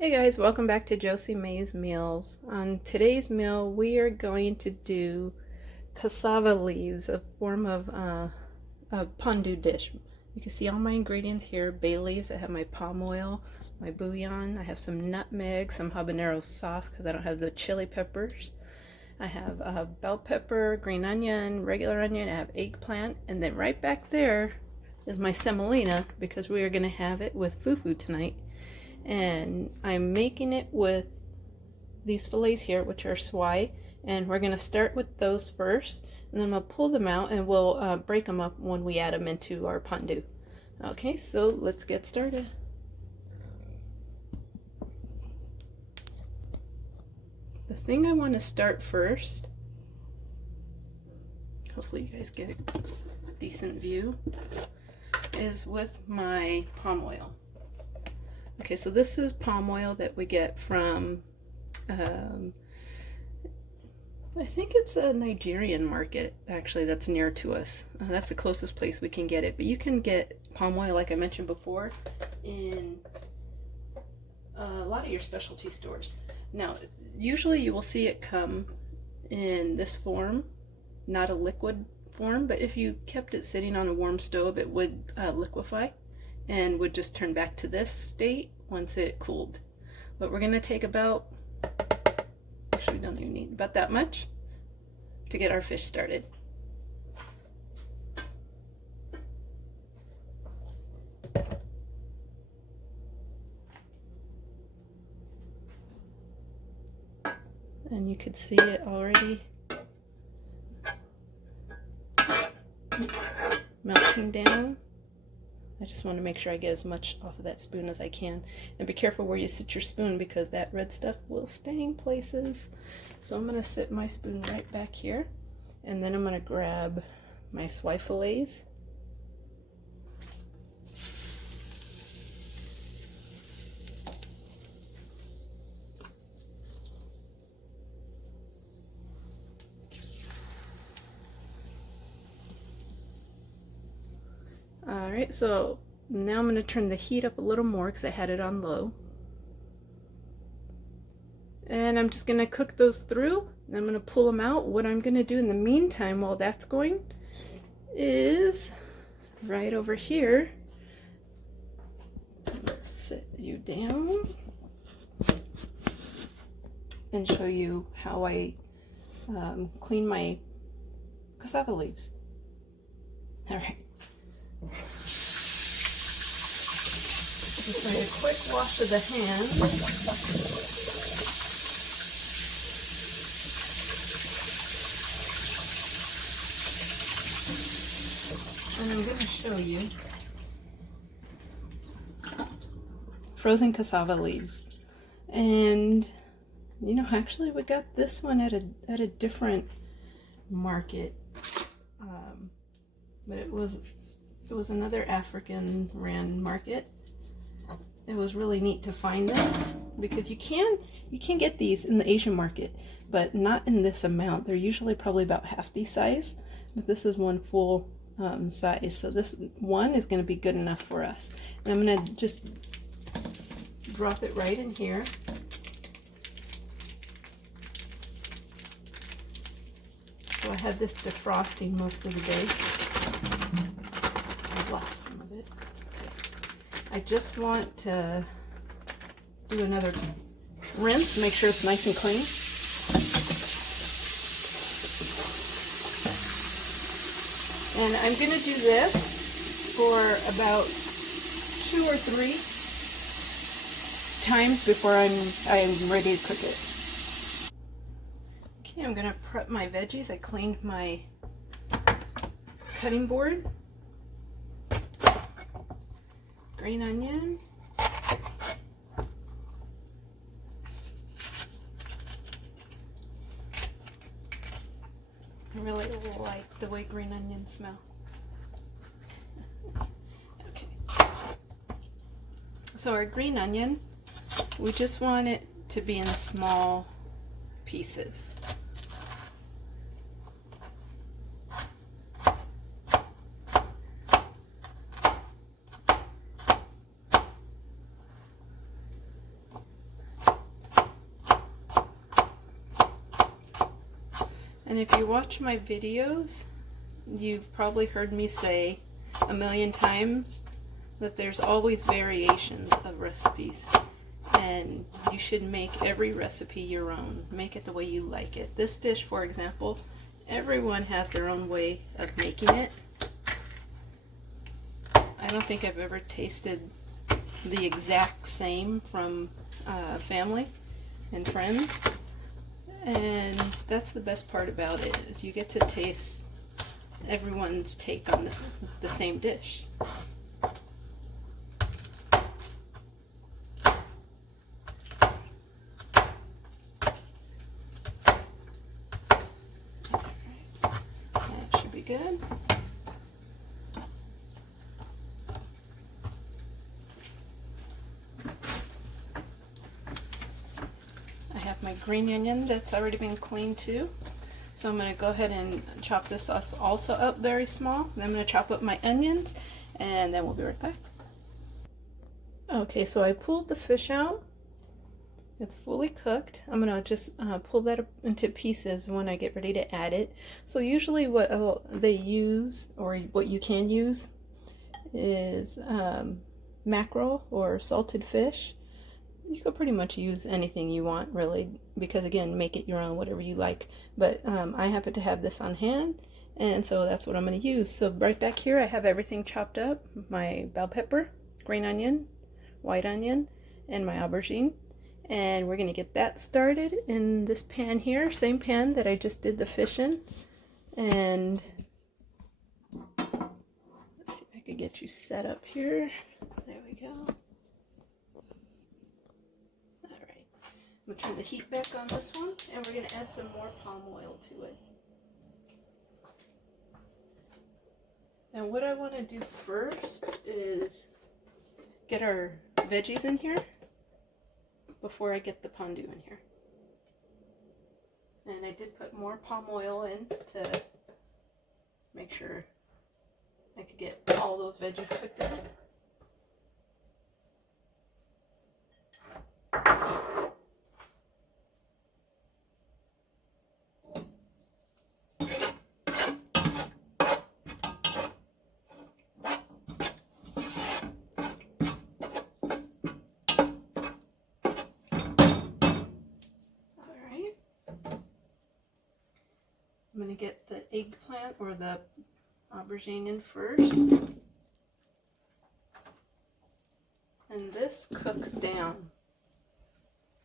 Hey guys, welcome back to Josie Mae's Meals. On today's meal, we are going to do cassava leaves, a form of a pondu dish. You can see all my ingredients here: bay leaves. I have my palm oil, my bullion. I have some nutmeg, some habanero sauce because I don't have the chili peppers. I have bell pepper, green onion, regular onion. I have eggplant, and then right back there is my semolina because we are going to have it with fufu tonight. And I'm making it with these fillets here, which are swai, and we're going to start with those first, and then we'll pull them out and we'll break them up when we add them into our pondu. Okay, so let's get started. The thing I want to start first, hopefully you guys get a decent view, is with my palm oil. Okay, so this is palm oil that we get from, I think it's a Nigerian market, actually, that's near to us. That's the closest place we can get it. But you can get palm oil, like I mentioned before, in a lot of your specialty stores. Now, usually you will see it come in this form, not a liquid form, but if you kept it sitting on a warm stove, it would liquefy and would just turn back to this state once it cooled. But we're going to take about, actually we don't even need about that much to get our fish started. And you could see it already melting down. I just want to make sure I get as much off of that spoon as I can. And be careful where you sit your spoon because that red stuff will stain places. So I'm going to sit my spoon right back here. And then I'm going to grab my swai fillets. Alright, so now I'm going to turn the heat up a little more because I had it on low. And I'm just going to cook those through, and I'm going to pull them out. What I'm going to do in the meantime while that's going is right over here. Let's sit you down and show you how I clean my cassava leaves. Alright. Just like a quick wash of the hands. And I'm going to show you frozen cassava leaves. And you know, actually we got this one at a different market. But it was another African ran market. It was really neat to find this because you can get these in the Asian market, but not in this amount. They're usually probably about half the size, but this is one full size. So this one is going to be good enough for us. And I'm going to just drop it right in here. So I had this defrosting most of the day. I lost some of it. I just want to do another rinse, make sure it's nice and clean. And I'm going to do this for about 2 or 3 times before I'm ready to cook it. Okay, I'm going to prep my veggies. I cleaned my cutting board. Green onion. I really like the way green onions smell. Okay. So our green onion, we just want it to be in small pieces. And if you watch my videos, you've probably heard me say a million times that there's always variations of recipes. And you should make every recipe your own. Make it the way you like it. This dish, for example, everyone has their own way of making it. I don't think I've ever tasted the exact same from family and friends. And that's the best part about it, is you get to taste everyone's take on the same dish. That should be good. I have my green onion that's already been cleaned too. So I'm going to go ahead and chop this sauce also up very small. Then I'm going to chop up my onions, and then we'll be right back. Okay, so I pulled the fish out. It's fully cooked. I'm going to just pull that up into pieces when I get ready to add it. So usually what they use, or what you can use, is mackerel or salted fish. You could pretty much use anything you want, really, because again, make it your own, whatever you like. But I happen to have this on hand, and so that's what I'm going to use. So right back here I have everything chopped up: my bell pepper, green onion, white onion, and my aubergine. And we're going to get that started in this pan here, same pan that I just did the fish in. And let's see if I could get you set up here. There we go. I'm going to turn the heat back on this one, and we're going to add some more palm oil to it. And what I want to do first is get our veggies in here before I get the pondu in here. And I did put more palm oil in to make sure I could get all those veggies cooked in. I'm going to get the eggplant or the aubergine in first. And this cooks down.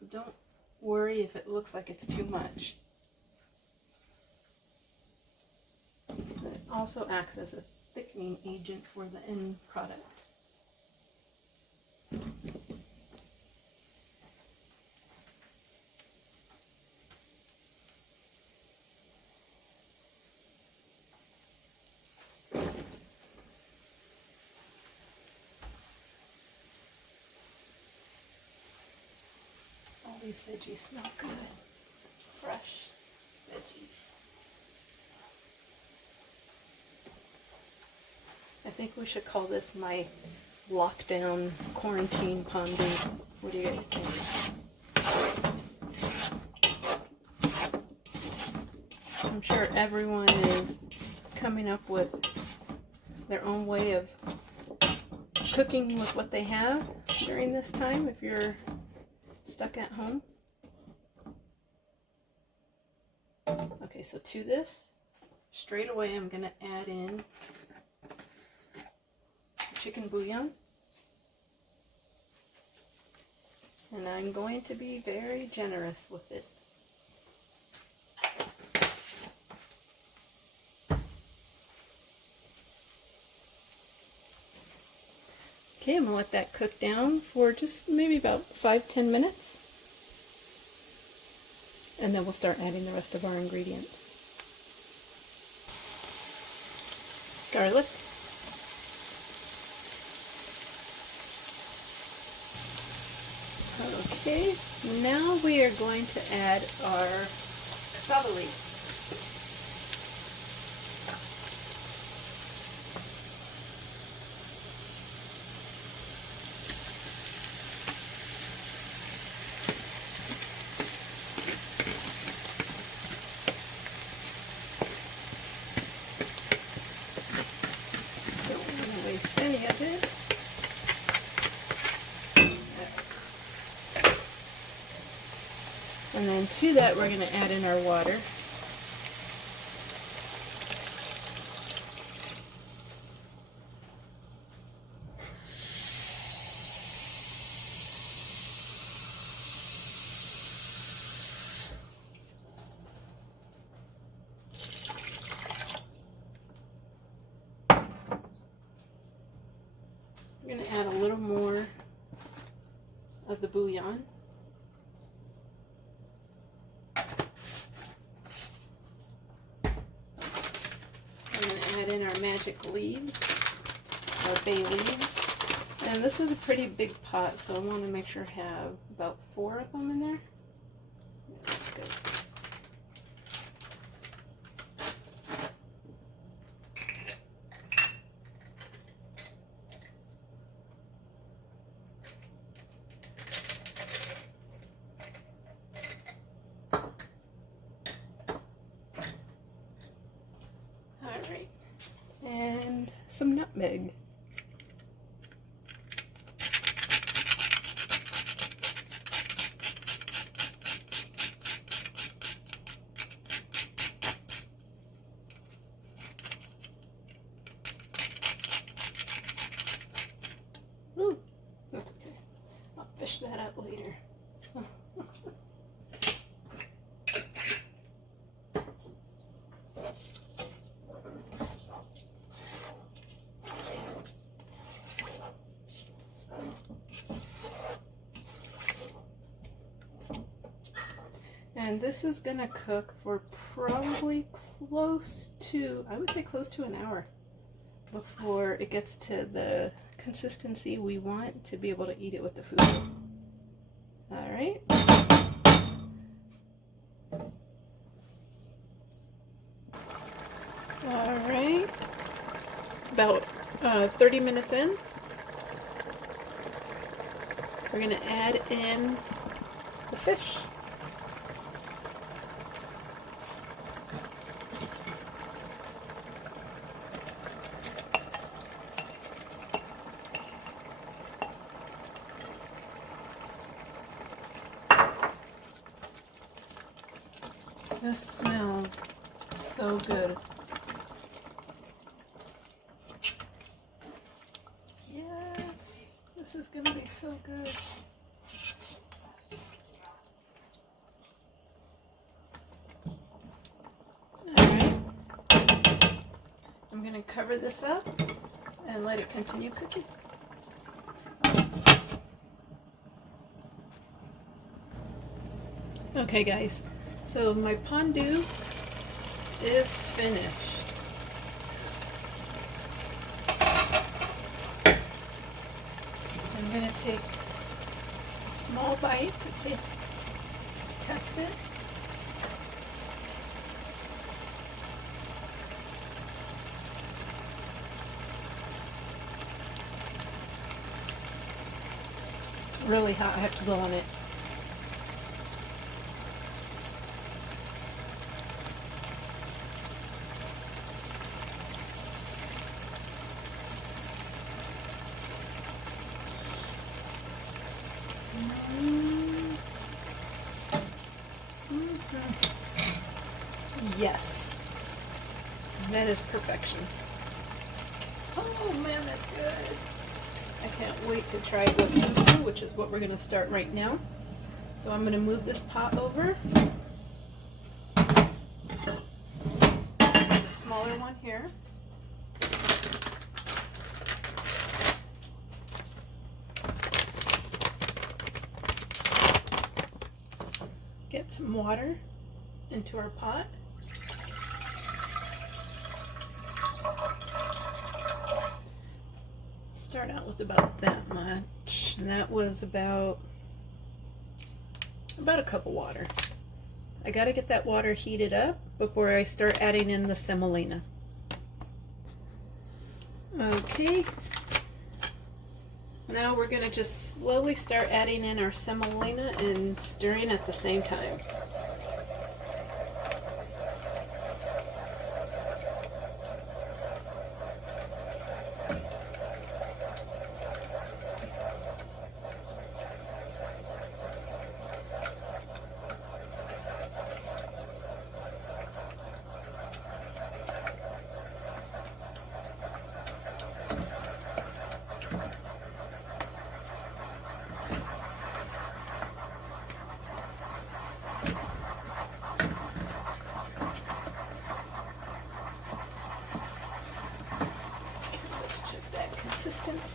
So don't worry if it looks like it's too much. It also acts as a thickening agent for the end product. These veggies smell good. Fresh veggies. I think we should call this my lockdown quarantine pondu. What do you guys think? I'm sure everyone is coming up with their own way of cooking with what they have during this time, if you're stuck at home. Okay, so to this, straight away I'm going to add in chicken bouillon. And I'm going to be very generous with it. Okay, I'm going to let that cook down for just maybe about 5-10 minutes. And then we'll start adding the rest of our ingredients. Garlic. Okay, now we are going to add our cassava leaves. And then to that we're going to add in our water. We're going to add a little more of the bouillon. We're going to add in our magic leaves, our bay leaves. And this is a pretty big pot, so I want to make sure I have about 4 of them in there. That's good. Alright, and some nutmeg. Ooh, that's okay. I'll fish that out later. And this is gonna cook for probably close to, I would say close to an hour before it gets to the consistency we want to be able to eat it with the food. Alright. Alright. About 30 minutes in, we're going to add in the fish. This smells so good. Yes, this is gonna be so good. Alright, I'm gonna cover this up and let it continue cooking. Okay guys, so my pondu is finished. I'm going to take a small bite to just test it. Really hot, I have to blow on it. Yes, that is perfection. Oh man, that's good. I can't wait to try it with Fufu, which is what we're going to start right now. So I'm going to move this pot over. There's a smaller one here. Get some water into our pot. Start out with about that much, and that was about a cup of water. I got to get that water heated up before I start adding in the semolina. Okay, now we're going to just slowly start adding in our semolina and stirring at the same time.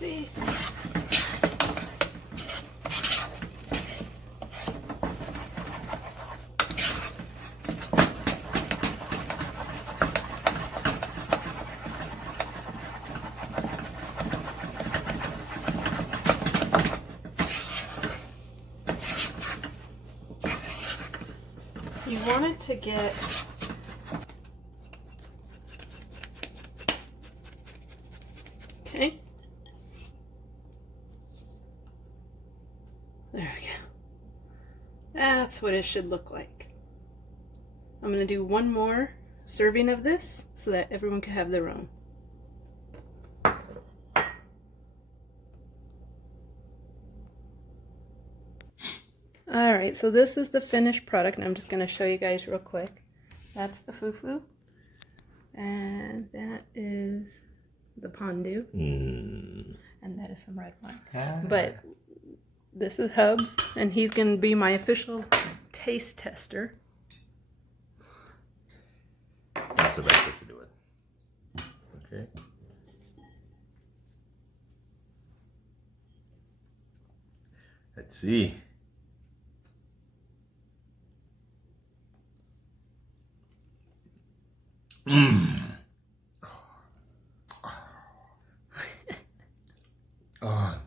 see. You want it to get okay. There we go. That's what it should look like. I'm going to do one more serving of this so that everyone can have their own. Alright, so this is the finished product, and I'm just going to show you guys real quick. That's the fufu, and that is the pondu, and that is some red wine. But this is Hubs, and he's going to be my official taste tester. That's the best way to do it. Okay. Let's see. Mmm. Oh.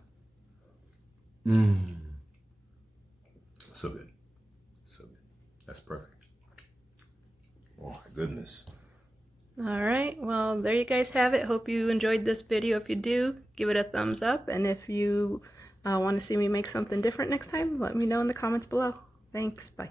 Mmm. So good. So good. That's perfect. Oh my goodness. Alright, well there you guys have it. Hope you enjoyed this video. If you do, give it a thumbs up, and if you want to see me make something different next time, let me know in the comments below. Thanks, bye.